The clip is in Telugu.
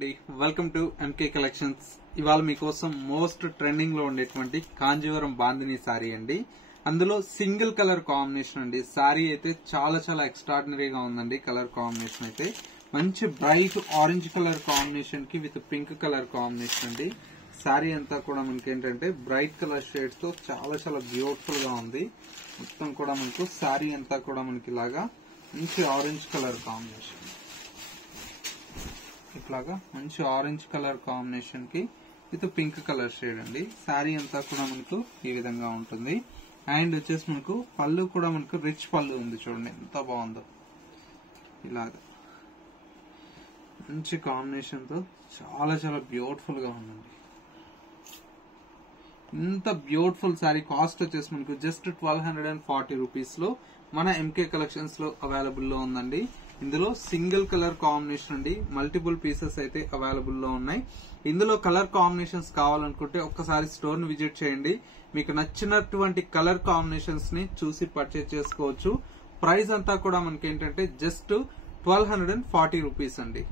అండి, వెల్కమ్ టు ఎంకే కలెక్షన్స్. ఇవాళ మీకోసం మోస్ట్ ట్రెండింగ్ లో ఉండేటువంటి కాంజీవరం బాందిని సారీ అండి. అందులో సింగిల్ కలర్ కాంబినేషన్ అండి. సారీ అయితే చాలా చాలా ఎక్స్ట్రాడినరీగా ఉందండి. కలర్ కాంబినేషన్ అయితే మంచి బ్రైట్ ఆరెంజ్ కలర్ కాంబినేషన్ కి విత్ పింక్ కలర్ కాంబినేషన్ అండి. సారీ అంతా కూడా మనకి ఏంటంటే బ్రైట్ కలర్ షేడ్స్ తో చాలా చాలా బ్యూటిఫుల్ గా ఉంది. మొత్తం కూడా మనకు సారీ అంతా కూడా మనకి ఇలాగా మంచి ఆరెంజ్ కలర్ కాంబినేషన్, ఇట్లాగా మంచి ఆరెంజ్ కలర్ కాంబినేషన్ కి విత్ పింక్ కలర్ షేడ్ అండి. శారీ అంతా కూడా మనకు ఈ విధంగా ఉంటుంది. అండ్ వచ్చేసి మనకు పళ్ళు కూడా మనకు రిచ్ పళ్ళు ఉంది. చూడండి ఎంత బాగుందో. ఇలాగా మంచి కాంబినేషన్ తో చాలా చాలా బ్యూటిఫుల్ గా ఉందండి. ఇంత బ్యూటిఫుల్ శారీ కాస్ట్ వచ్చేసి మనకు జస్ట్ 1240 రూపీస్ లో మన ఎంకే కలెక్షన్స్ లో అవైలబుల్ లో ఉందండి. ఇందులో సింగిల్ కలర్ కాంబినేషన్ అండి. మల్టిపుల్ పీసెస్ అయితే అవైలబుల్ లో ఉన్నాయి. ఇందులో కలర్ కాంబినేషన్స్ కావాలనుకుంటే ఒక్కసారి స్టోర్ ని విజిట్ చేయండి. మీకు నచ్చినటువంటి కలర్ కాంబినేషన్స్ ని చూసి పర్చేజ్ చేసుకోవచ్చు. ప్రైస్ అంతా కూడా మనకి ఏంటంటే జస్ట్ 1240 రూపీస్ అండి.